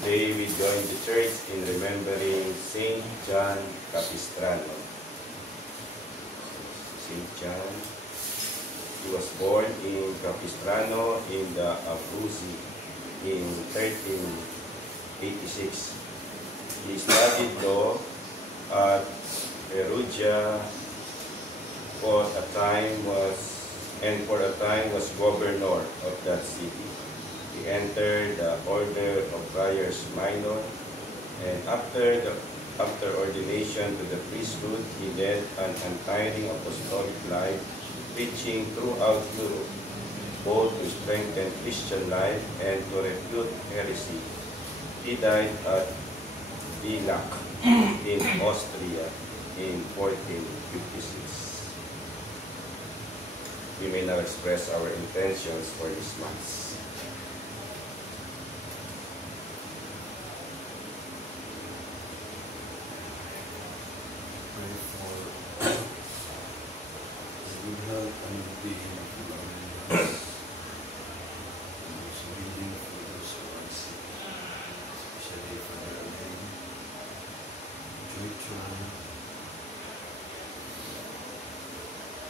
Today we join the church in remembering Saint John Capistrano. Saint John, he was born in Capistrano in the Abruzzi in 1386. He studied law at Perugia for a time was governor of that city. He entered the order of Friars Minor, and after ordination to the priesthood, he led an untiring apostolic life, preaching throughout Europe, both to strengthen Christian life and to refute heresy. He died at Villach in Austria in 1456. We may now express our intentions for this Mass. Pray for his good health and well-being of the loving ones, and also healing for those who are sick, especially for their name, Joy Tran,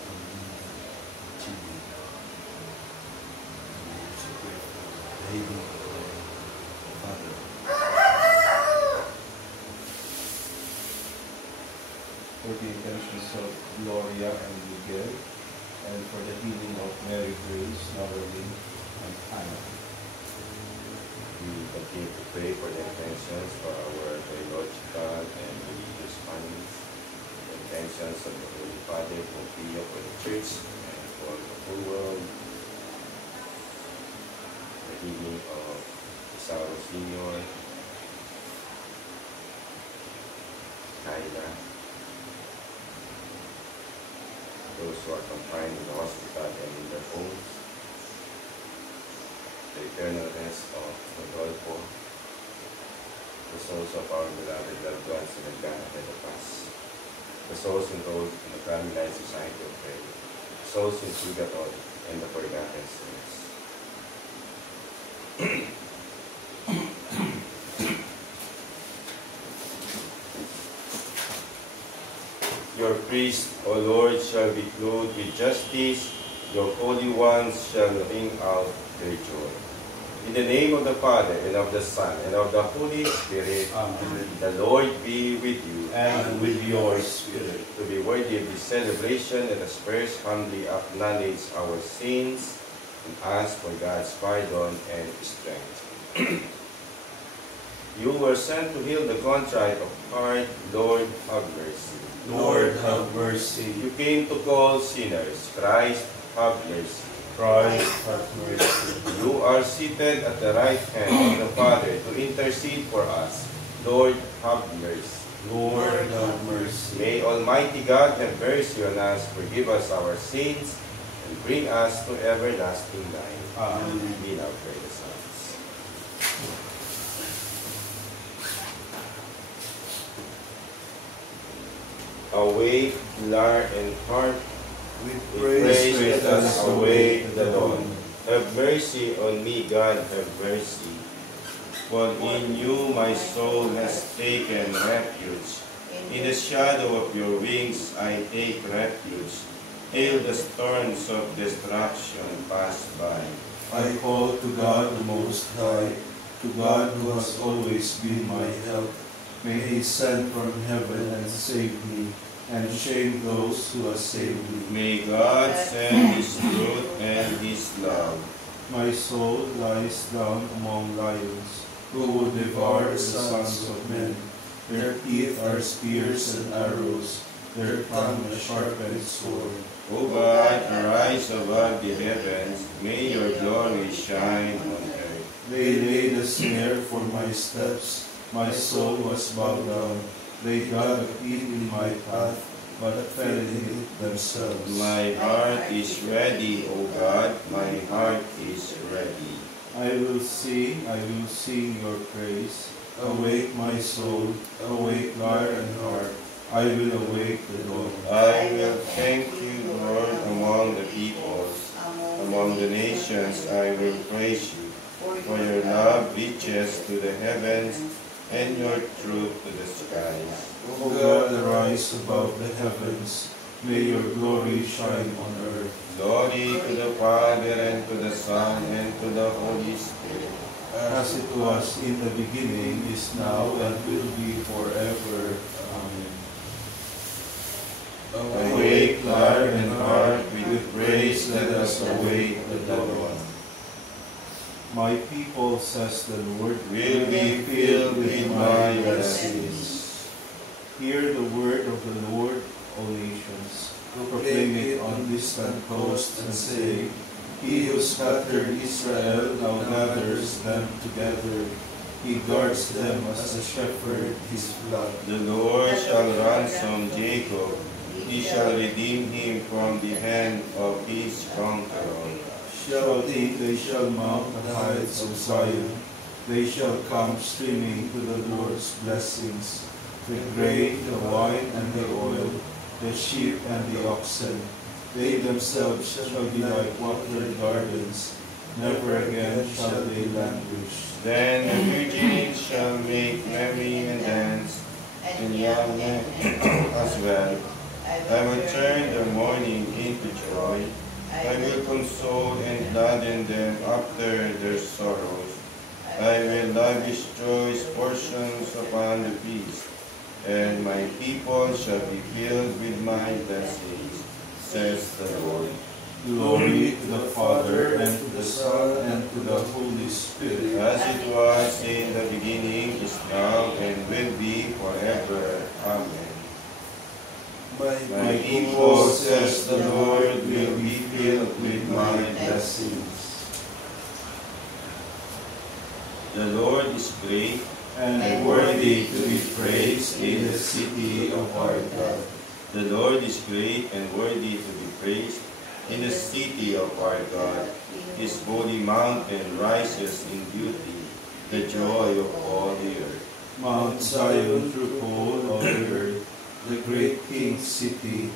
and Chile. And we also pray for the healing of the Father. For the intentions of Gloria and Miguel, and for the healing of Mary Grace, Noraline, and Hannah. We continue to pray for the intentions for our biological and religious families, the intentions of the Holy Father, Pope Leo, for the Church, and for the whole world, the healing of Isauro Sr., Kyla, those who are confined in the hospital and in their homes, the eternal rest of Rodolfo, the souls of our beloved loved ones in the gone ahead of us, the souls enrolled in the Family Life Society of Prayer, souls in purgatory, and the forgotten sinners. Your priests, O Lord, shall be clothed with justice. Your holy ones shall ring out their joy. In the name of the Father, and of the Son, and of the Holy Spirit, Amen. the Lord be with you. And with your spirit. To be worthy of this celebration, let us first humbly acknowledge our sins and ask for God's pardon and strength. You were sent to heal the contrite of heart. Lord, have mercy. Lord, have mercy. You came to call sinners. Christ, have mercy. Christ, have mercy. You are seated at the right hand of the Father to intercede for us. Lord, have mercy. Lord, have mercy. May Almighty God have mercy on us, forgive us our sins, and bring us to everlasting life. Amen. We now pray the Psalms. Awake, lyre and harp, We praise let us awake the dawn. Have mercy on me, God, have mercy. For in you my soul has taken refuge. In the shadow of your wings I take refuge, till the storms of destruction pass by. I call to God the Most High, to God who has always been my help. May He send from heaven and save me, and shame those who have saved me. May God send His truth and His love. My soul lies down among lions, who would devour the sons of men. Their teeth are spears and arrows, their tongue a sharpened sword. O God, arise above the heavens, may your glory shine on earth. They laid a snare for my steps, my soul was bowed down. They dug a pit in my path, but fell in it themselves. My heart is ready, O God, my heart is ready. I will sing your praise. Awake my soul, awake lyre and harp. I will awake the dawn. I will thank you, Lord, among the peoples. Among the nations I will praise you. For your love reaches to the heavens, and your truth to the skies. O God, arise above the heavens. May your glory shine on earth. Glory to the Father, and to the Son, and to the Holy Spirit. As it was in the beginning, is now, and will be forever. Amen. Awake, lyre and harp, with praise let us await the dawn. My people, says the Lord, Will be filled with my blessings. Hear the word of the Lord, O nations. Proclaim it on distant coasts and say, He who scattered Israel now gathers them together. He guards them as a shepherd his flock. The Lord shall ransom Jacob. He shall redeem him from the hand of his conqueror. Shouting, they shall mount the heights of Zion. They shall come streaming to the Lord's blessings. The grain, the wine, and the oil, the sheep and the oxen. They themselves shall be like watered gardens. Never again shall they languish. Then the virgins shall make merry and dance, and young men as well. I will turn their mourning into joy. I will console and gladden them after their sorrows. I will lavish choice portions upon the feast, and my people shall be filled with my blessings, says the Lord. Glory to the Father, and to the Son, and to the Holy Spirit. As it was in the beginning, is now, and will be forever. Amen. My people, says the Lord, will be filled with my blessings. The Lord is great and worthy to be praised in the city of our God. The Lord is great and worthy to be praised in the city of our God. His holy mountain rises in beauty, the joy of all the earth. Mount Zion through whole of the earth, the great King's city,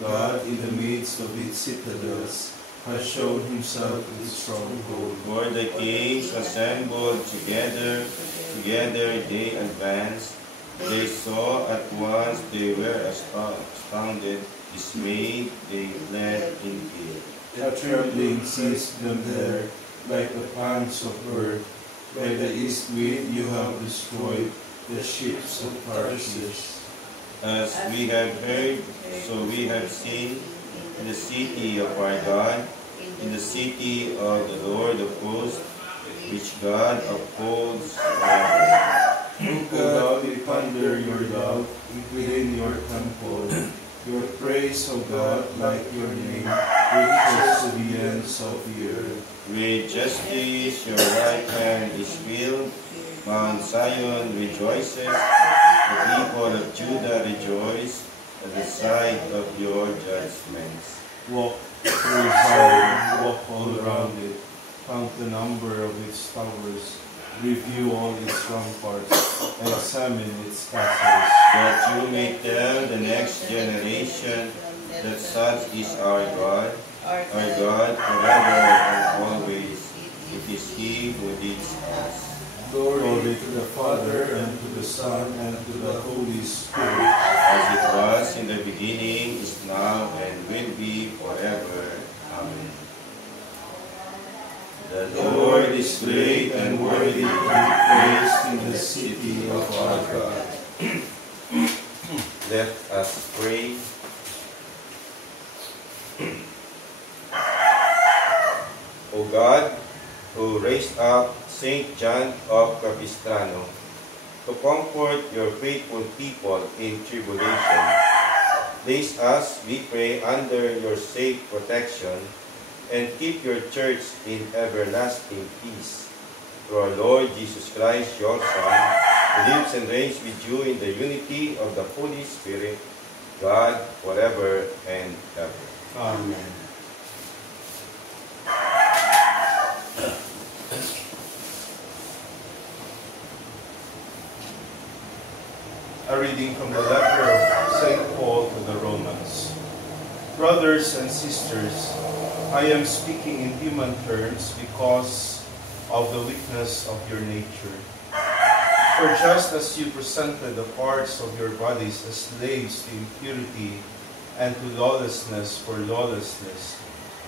God in the midst of its citadels, has shown himself its stronghold. For the kings assembled together they advanced. They saw at once, they were astounded, dismayed, they fled in fear. A trembling seized them there, like the pangs of earth. By the east wind you have destroyed the ships of Tarshish. As we have heard, so we have seen in the city of our God, in the city of the Lord of hosts, which God upholds forever. O God, we ponder your love within your temple. Your praise, O God, like your name, reaches to the ends of the earth. With justice your right hand is filled, Mount Zion rejoices, the people of Judah rejoice at the sight of your judgments. Walk through Zion, walk all around it, count the number of its towers, review all its ramparts, examine its castles. That you may tell the next generation that such is our God forever and always. It is He who leads us. Glory to the Father, and to the Son, and to the Holy Spirit. As it was in the beginning, is now, and will be forever. Amen. The Lord is great and worthy to be praised in the city of our God. Let us pray. O God, who raised up Saint John of Capistrano to comfort your faithful people in tribulation, place us, we pray, under your safe protection, and keep your church in everlasting peace. Through our Lord Jesus Christ, your Son, who lives and reigns with you in the unity of the Holy Spirit, God, forever and ever. Amen. A reading from the letter of St. Paul to the Romans. Brothers and sisters, I am speaking in human terms because of the weakness of your nature. For just as you presented the parts of your bodies as slaves to impurity and to lawlessness for lawlessness,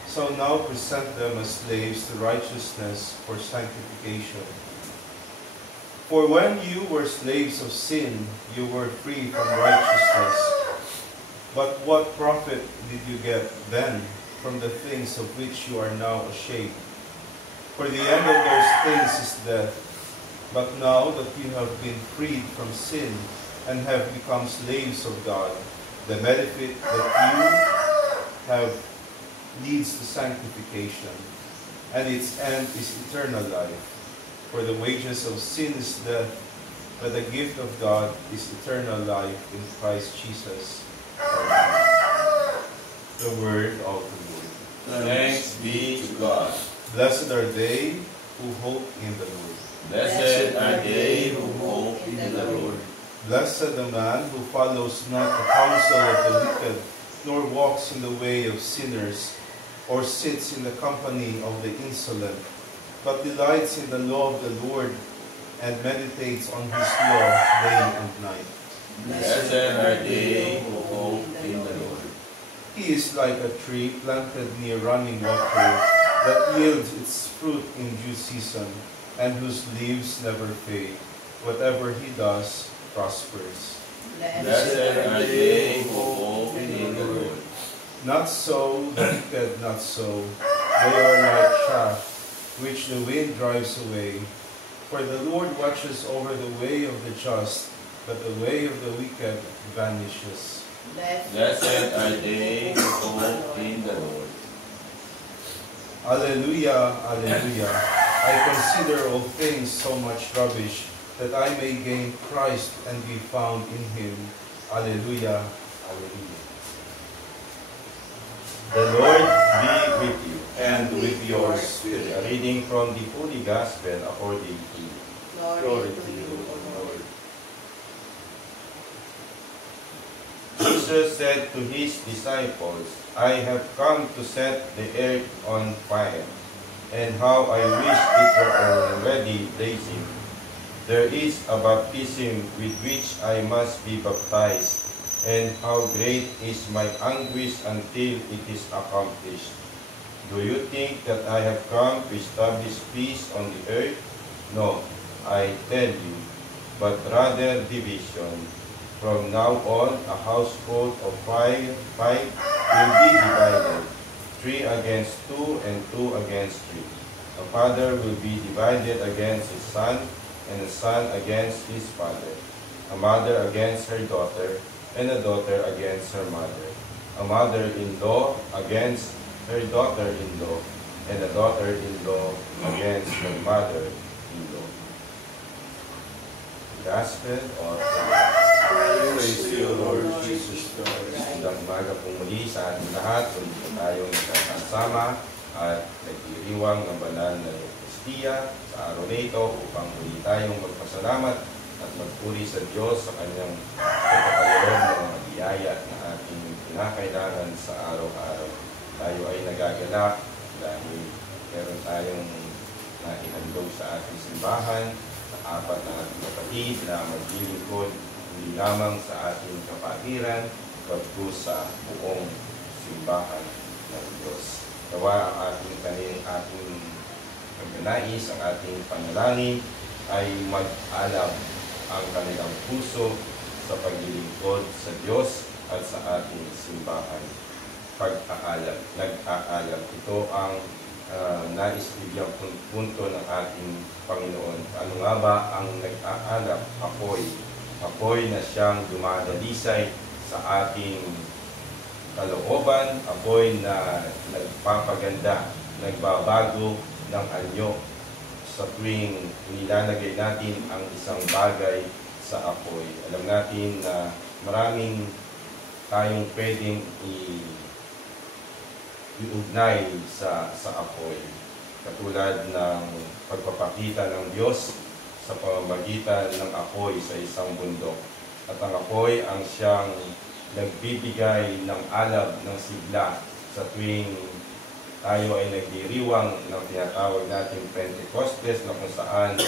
so now present them as slaves to righteousness for sanctification. For when you were slaves of sin, you were free from righteousness. But what profit did you get then from the things of which you are now ashamed? For the end of those things is death. But now that you have been freed from sin and have become slaves of God, the benefit that you have leads to sanctification, and its end is eternal life. For the wages of sin is death, but the gift of God is eternal life in Christ Jesus. The word of the Lord. Thanks be to God. Blessed are they who hope in the Lord. Blessed are they who hope in the Lord. Blessed the man who follows not the counsel of the wicked, nor walks in the way of sinners, or sits in the company of the insolent, but delights in the law of the Lord, and meditates on his law day and night. Blessed are they who hope in the Lord. He is like a tree planted near running water, that yields its fruit in due season, and whose leaves never fade. Whatever he does prospers. Blessed are they who hope in the Lord. Not so, the wicked, not so. They are like chaff, which the wind drives away. For the Lord watches over the way of the just, but the way of the wicked vanishes. Blessed are they who hope in the Lord. Alleluia, alleluia. I consider all things so much rubbish, that I may gain Christ and be found in him. Alleluia, alleluia. The Lord be with you. And with your spirit. A reading from the Holy Gospel according to you. Glory to you, O Lord. Jesus said to his disciples, I have come to set the earth on fire, and how I wish it were already blazing. There is a baptism with which I must be baptized, and how great is my anguish until it is accomplished. Do you think that I have come to establish peace on the earth? No, I tell you, but rather division. From now on, a household of five will be divided, 3 against 2 and 2 against 3. A father will be divided against his son, and a son against his father. A mother against her daughter, and a daughter against her mother. A mother-in-law against her daughter-in-law, and a daughter-in-law against her mother-in-law. Gospel of the Lord. Praise to you, Lord Jesus Christ. Magandang umaga po muli sa ating lahat. Muli po tayong nagkakasama at nagdiriwang ng banal na Eucharistia sa araw na ito upang muli tayong magpasalamat at magpuri sa Diyos sa kanyang pagkakalob ng mga biyaya na ating kinakailangan sa araw-araw. Tayo ay nagagalak dahil meron tayong naihandog sa ating simbahan sa 4 na ating kapatid na maglilingkod hindi lamang sa ating kapatiran, pagko sa buong simbahan ng Diyos. Gawa ang ating pagnanais, ang ating panalangin ay mag-alam ang kanilang puso sa paglilingkod sa Diyos at sa ating simbahan. Pag-aalam, nag-aalam. Ito ang nais bigyang punto ng ating Panginoon. Ano nga ba ang nag-aalam? Apoy na siyang dumadalisay sa ating kalooban, apoy na nagpapaganda, nagbabago ng anyo sa tuwing nilalagay natin ang isang bagay sa apoy. Alam natin na maraming tayong pwedeng iugnay sa apoy. Katulad ng pagpapakita ng Diyos sa pamamagitan ng apoy sa isang bundok. At ang apoy ang siyang nagbibigay ng alab ng sigla sa tuwing tayo ay nagdiriwang ng tinatawag natin Pentecostes, na kung saan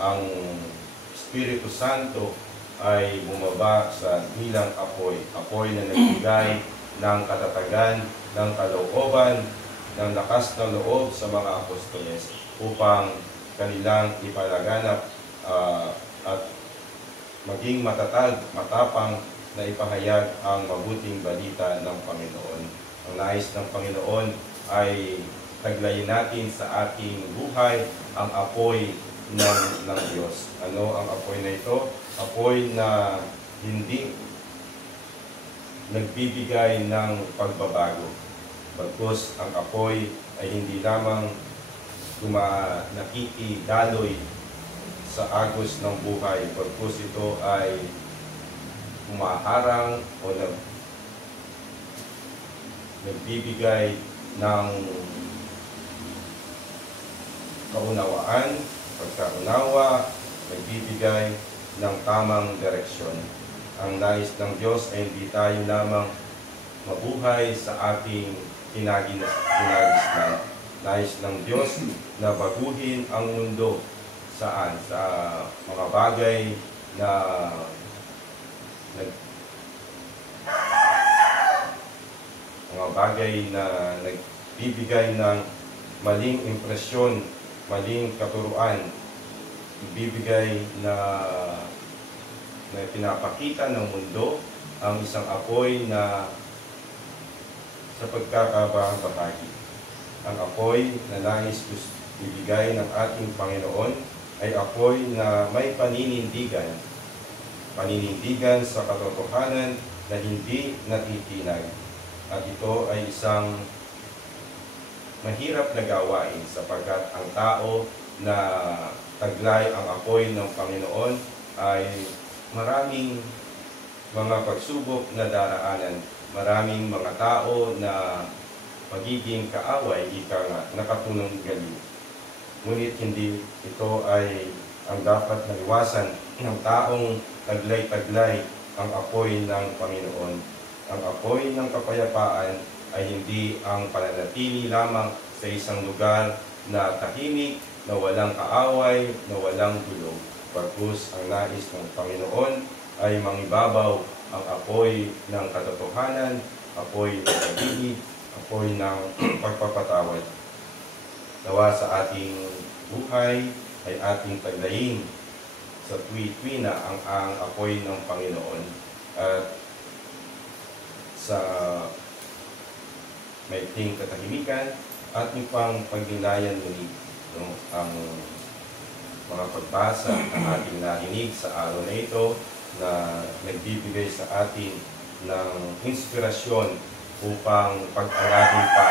ang Espiritu Santo ay bumaba sa bilang apoy. Apoy na nagbigay ng katatagan, ng kalooban, ng lakas ng loob sa mga apostoles upang kanilang ipalaganap at maging matatag, matapang na ipahayag ang mabuting balita ng Panginoon. Ang nais ng Panginoon ay taglayin natin sa ating buhay ang apoy ng Diyos. Ano ang apoy na ito? Apoy na hindi nagbibigay ng pagbabago. Bagkus ang apoy ay hindi lamang nakikidaloy sa agos ng buhay. Bagkus ito ay umaharang o nagbibigay ng kaunawaan, pagkaunawa, nagbibigay ng tamang direksyon. Ang nais ng Diyos ay hindi tayo lamang mabuhay sa ating kinagisnan. Nais ng Diyos na baguhin ang mundo saan? Sa mga bagay na nagbibigay ng maling impresyon, maling katuruan, ibibigay na pinapakita ng mundo ang isang apoy na sa pagkakabahagi. Ang apoy na nais ibigay ng ating Panginoon ay apoy na may paninindigan sa katotohanan na hindi natitinag. At ito ay isang mahirap na gawain sapagkat ang tao na taglay ang apoy ng Panginoon ay maraming mga pagsubok na daraanan, maraming mga tao na magiging kaaway, nakatunong gali. Ngunit hindi ito ay ang dapat na iwasan ng taong taglay-taglay ang apoy ng Panginoon. Ang apoy ng kapayapaan ay hindi ang pananatili lamang sa isang lugar na tahimik, na walang kaaway, na walang gulo. Bagkus ang nais ng Panginoon ay mangibabaw ang apoy ng katotohanan, apoy ng pag-ibig, apoy ng pagpapatawad. Nawa sa ating buhay ay ating taglayin sa tuwi-tuwi na ang apoy ng Panginoon. At sa maikling katahimikan at pang pagnilayan muli ang mga pagbasa ng ating narinig sa araw na ito na nagbibigay sa atin ng inspirasyon upang pag-aralin pa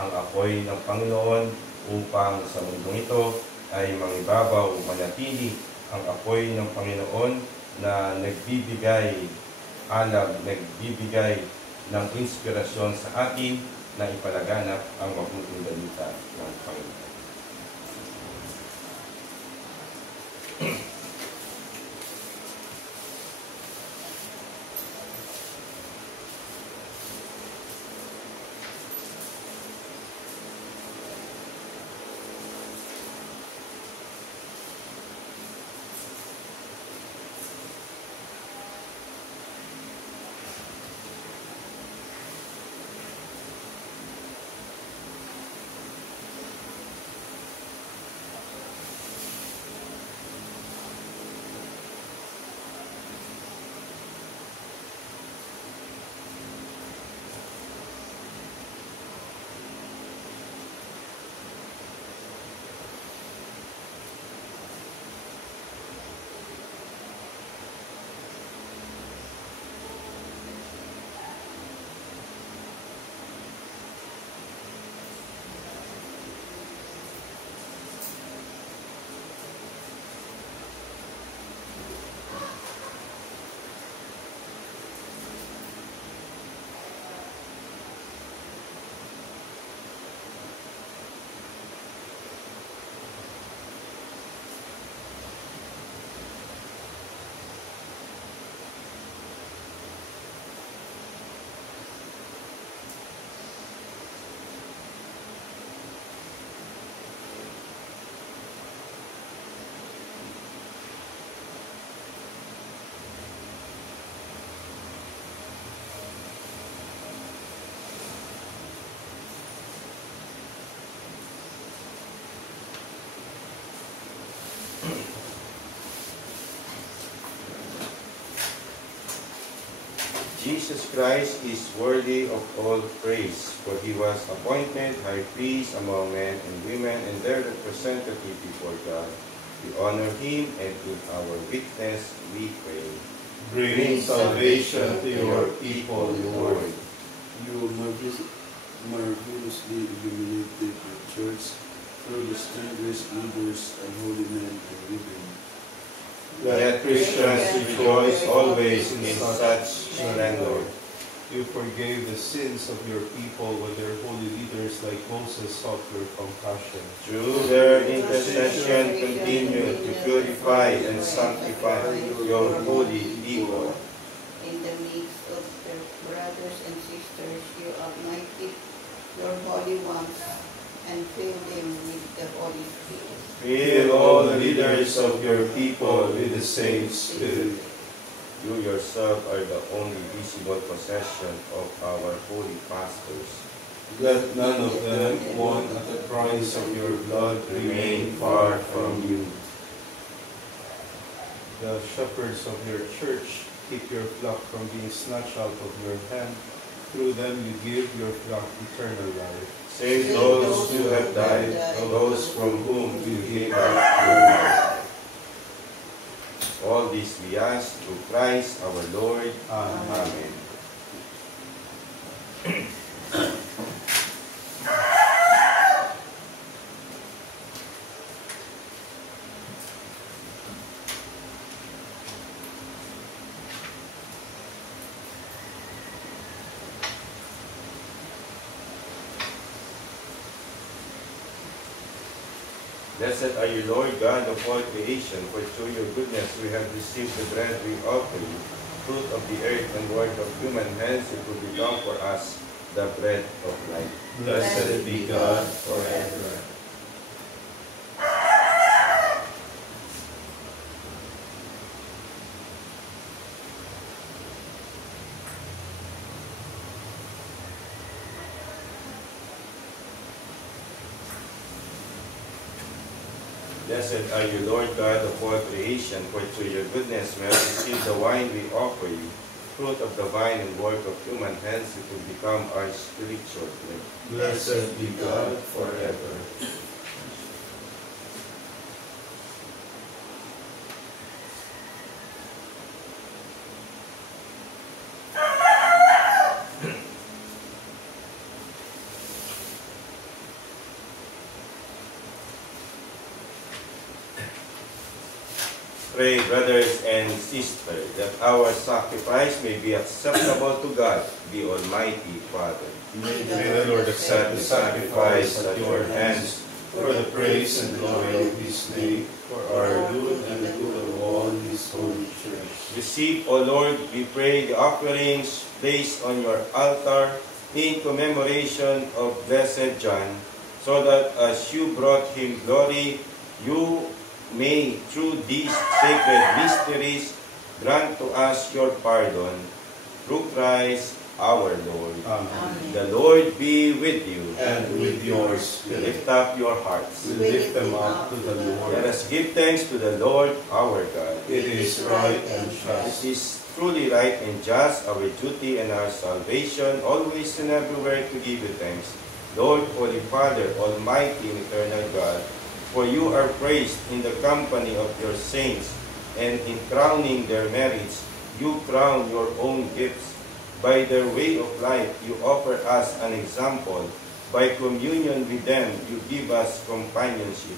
ang apoy ng Panginoon, upang sa mundong ito ay mangibabaw, manatili ang apoy ng Panginoon na nagbibigay alam, nagbibigay ng inspirasyon sa atin na ipalaganap ang mabuting balita ng Panginoon. Jesus Christ is worthy of all praise, for he was appointed high priest among men and women and their representative before God. We honor him, and in our witness we pray. Bring salvation to your people, Lord. You marvelously illuminated your church through distinguished leaders and holy men and women. Let Christians rejoice always in such splendor. You forgave the sins of your people when their holy leaders like Moses sought your compassion. Through their intercession, continue to purify and sanctify your holy people. In the midst of their brothers and sisters, you united your holy ones and filled them with the Holy Spirit. Fill all the leaders of your people with the same Spirit. You yourself are the only visible possession of our holy pastors. Let none of them, won at the price of your blood, Remain far from you. The shepherds of your church, keep your flock from being snatched out of your hand. Through them you give your flock eternal life. Save those who have died, those from whom you gave up your life. All this we ask through Christ our Lord. Amen. Amen. Blessed are you, Lord God of all creation, for through your goodness we have received the bread we offer you, fruit of the earth and work of human hands. It will become for us the bread of life. Blessed be God forever. Blessed are you, Lord God of all creation, for through your goodness we have received the wine we offer you, fruit of the vine and work of human hands. It will become our spiritual drink. Blessed be God forever. Pray, brothers and sisters, that our sacrifice may be acceptable to God, the Almighty Father. May the Lord accept the sacrifice at your hands for the praise and glory of his name, for our good and the good of all his holy church. Receive, O Lord, we pray, the offerings placed on your altar in commemoration of Blessed John, so that as you brought him glory, you may, through these sacred mysteries, grant to us your pardon. Through Christ our Lord. Amen. The Lord be with you. And with your spirit, Lift up your hearts. we lift them up to the Lord. Let us give thanks to the Lord our God. It is right and just. It is truly right and just, our duty and our salvation, always and everywhere to give you thanks. Lord, Holy Father, Almighty and Eternal God, for you are praised in the company of your saints, and in crowning their merits, you crown your own gifts. By their way of life, you offer us an example. By communion with them, you give us companionship.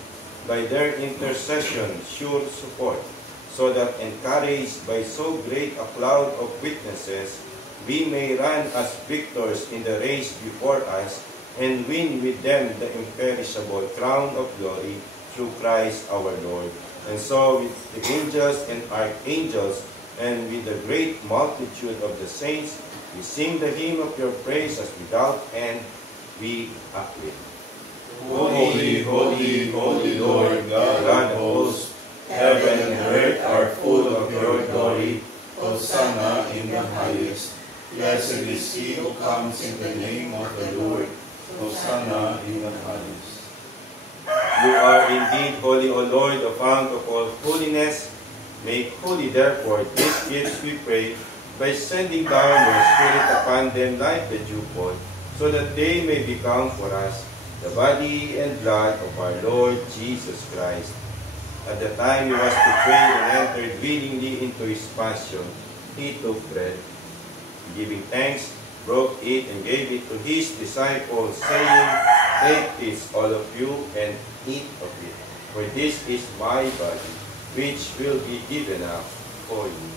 By their intercession, sure support, so that encouraged by so great a cloud of witnesses, we may run as victors in the race before us, and win with them the imperishable crown of glory through Christ our Lord. And so with the angels and archangels, and with the great multitude of the saints, we sing the hymn of your praise as without end we acclaim. Holy, holy, holy Lord God of hosts, heaven and earth are full of your glory. Hosanna in the highest. Blessed is he who comes in the name of the Lord. Hosanna in the highest. You are indeed holy, O Lord, the fount of all holiness. Make holy, therefore, these gifts, we pray, by sending down your Spirit upon them like the dewfall, so that they may become for us the body and blood of our Lord Jesus Christ. At the time he was betrayed and entered willingly into his passion, he took bread. Giving thanks, broke it and gave it to his disciples, saying, "Take this, all of you, and eat of it, for this is my body, which will be given up for you."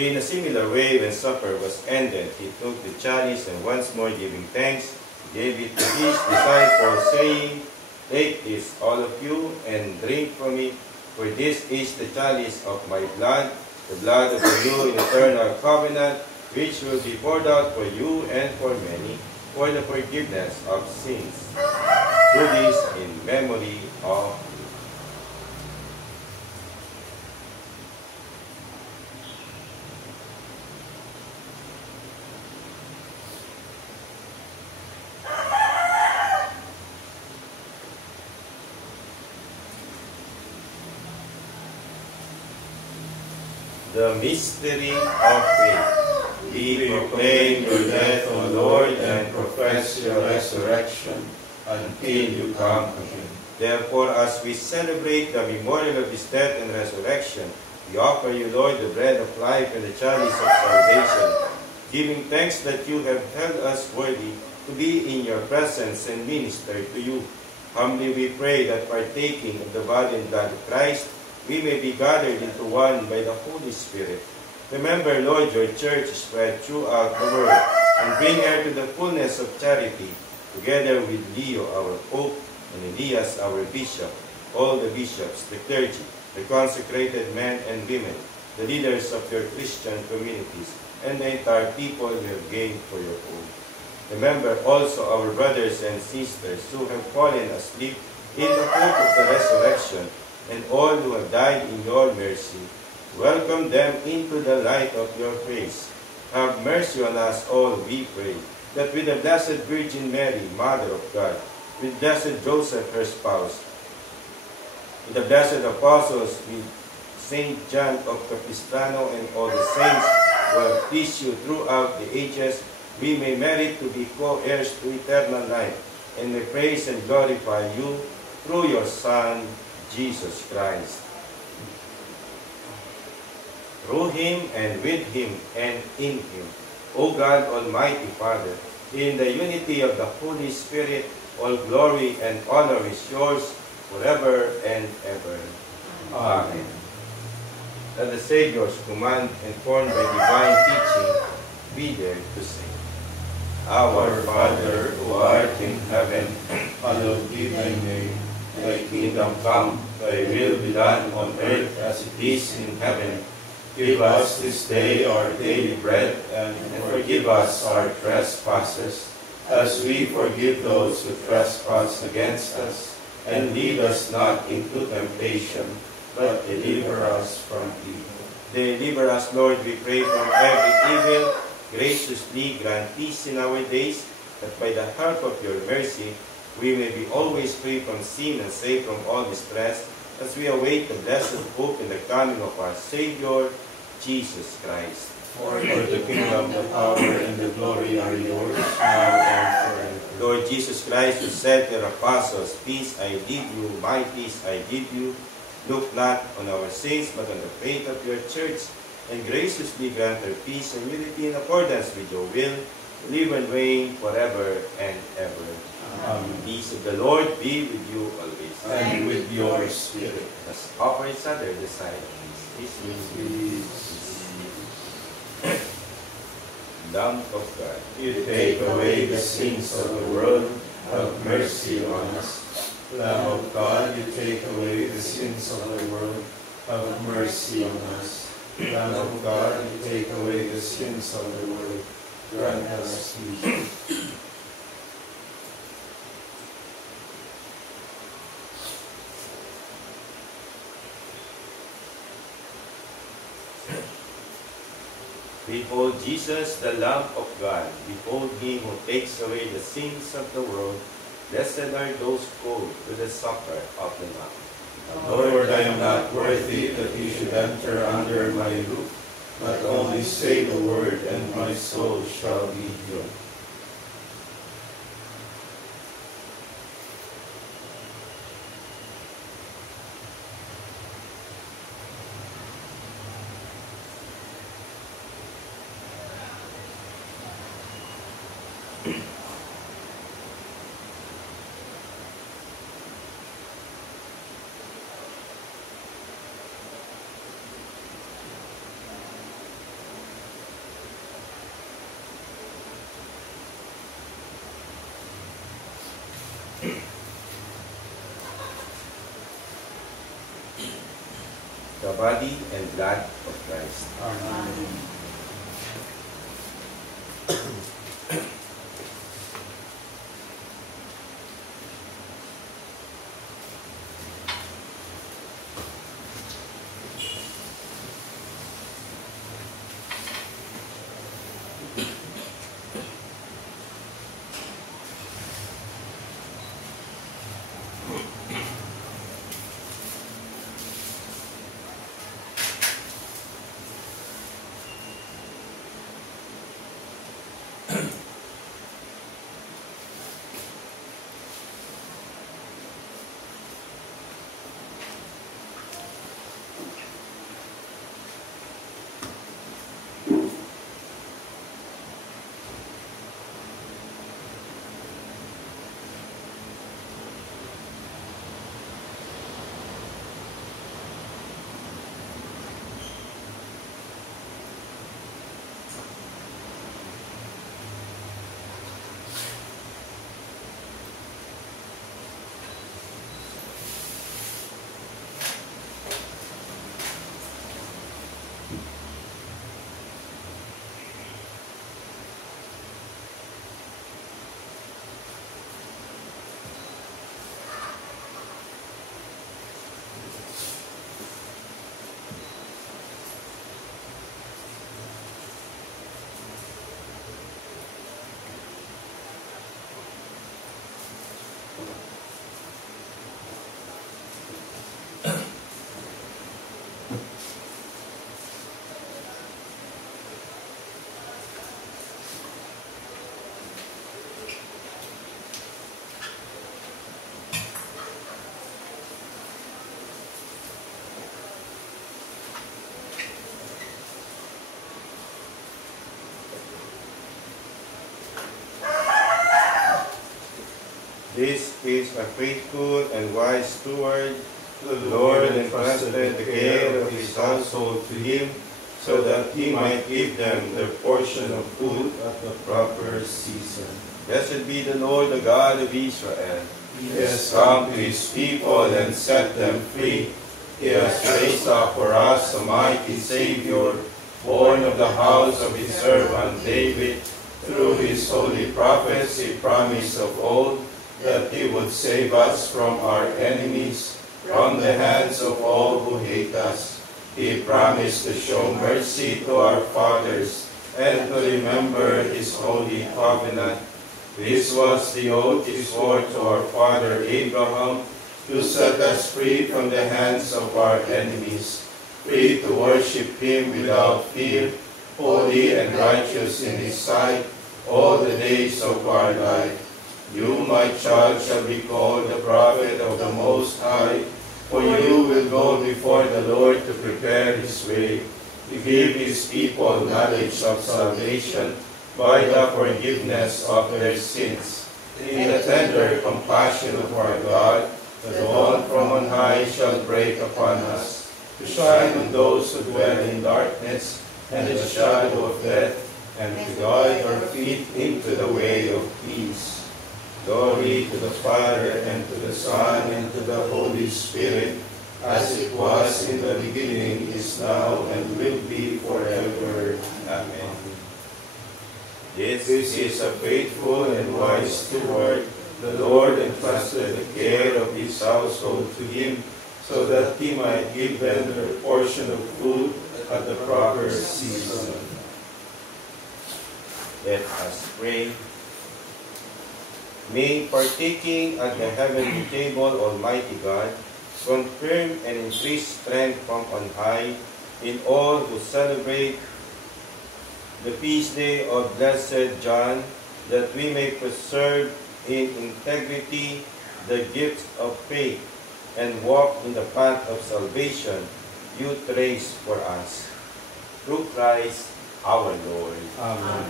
In a similar way, when supper was ended, he took the chalice and once more giving thanks, gave it to his disciples, saying, "Take this, all of you, and drink from it, for this is the chalice of my blood, the blood of the new and eternal covenant, which will be poured out for you and for many, for the forgiveness of sins. Do this in memory of me." The mystery of faith. We proclaim your death, O Lord, and profess your resurrection until you come again. Therefore, as we celebrate the memorial of his death and resurrection, we offer you, Lord, the bread of life and the chalice of salvation, giving thanks that you have held us worthy to be in your presence and minister to you. Humbly we pray that partaking of the body and blood of Christ, we may be gathered into one by the Holy Spirit. Remember, Lord, your church spread throughout the world, and bring her to the fullness of charity, together with Leo, our Pope, and Elias, our Bishop, all the bishops, the clergy, the consecrated men and women, the leaders of your Christian communities, and the entire people you have gained for your own. Remember also our brothers and sisters who have fallen asleep in the hope of the resurrection, and all who have died in your mercy. Welcome them into the light of your face. Have mercy on us all, we pray, that with the Blessed Virgin Mary, Mother of God, with Blessed Joseph, her spouse, with the blessed apostles, with Saint John of Capistrano and all the saints who have pleased you throughout the ages, we may merit to be co-heirs to eternal life, and may praise and glorify you through your Son, Jesus Christ. Through him and with him and in him, O God, Almighty Father, in the unity of the Holy Spirit, all glory and honor is yours forever and ever. Amen. Let the Savior's command, informed by divine teaching, be there to say, Our Father, who art in heaven, hallowed be thy name. Thy kingdom come, thy will be done on earth as it is in heaven. Give us this day our daily bread, and forgive us our trespasses, as we forgive those who trespass against us. And lead us not into temptation, but deliver us from evil. Deliver us, Lord, we pray, from every evil. Graciously grant peace in our days, that by the help of your mercy, we may be always free from sin and safe from all distress, as we await the blessed hope in the coming of our Savior, Jesus Christ. For the kingdom, the power, and the glory are yours, now and forever. Lord Jesus Christ, who said to your apostles, Peace I leave you, my peace I give you, look not on our sins, but on the faith of your church, and graciously grant her peace and unity in accordance with your will, live and reign forever and ever. Amen. Peace of the Lord be with you always. And with your spirit. Let's offer each other the sign of peace. Peace. Lamb of God, You take away the sins of the world, have mercy on us. Lamb of God, you take away the sins of the world, have mercy on us. Lamb of God, you take away the sins of the world, grant us peace. Behold Jesus, the Lamb of God. Behold him who takes away the sins of the world. Blessed are those called to the supper of the Lamb. Lord, I am not worthy that you should enter under my roof, but only say the word, and my soul shall be healed. The body and blood of Christ. Amen. This is a faithful and wise steward. The Lord entrusted the care of his household to him, so that he might give them their portion of food at the proper season. Blessed be the Lord, the God of Israel. He has come to his people and set them free. He has raised up for us a mighty Savior, born of the house of his servant David. Through his holy prophets he promised of old that he would save us from our enemies, from the hands of all who hate us. He promised to show mercy to our fathers and to remember his holy covenant. This was the oath he swore to our father Abraham, to set us free from the hands of our enemies, free to worship him without fear, holy and righteous in his sight all the days of our life. You, my child, shall be called the prophet of the Most High, for you will go before the Lord to prepare his way, to give his people knowledge of salvation by the forgiveness of their sins. In the tender compassion of our God, the dawn from on high shall break upon us, to shine on those who dwell in darkness and the shadow of death, and to guide our feet into the way of peace. Glory to the Father, and to the Son, and to the Holy Spirit, as it was in the beginning, is now, and will be forever. Amen. This is a faithful and wise steward. The Lord entrusted the care of his household to him, so that he might give them their portion of food at the proper season. Let us pray. May partaking at the heavenly table, Almighty God, confirm and increase strength from on high in all who celebrate the feast day of Blessed John, that we may preserve in integrity the gifts of faith and walk in the path of salvation you trace for us. Through Christ our Lord. Amen.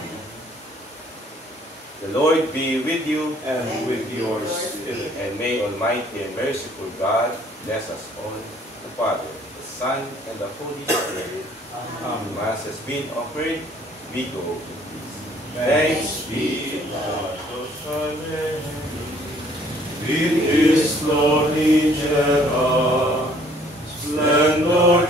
The Lord be with you, And with your spirit. and may Almighty and merciful God bless us all, the Father, the Son, and the Holy Spirit. Amen. Mass has been offered. We go in peace. Thanks be to God. It is glory, Jehovah, splendor,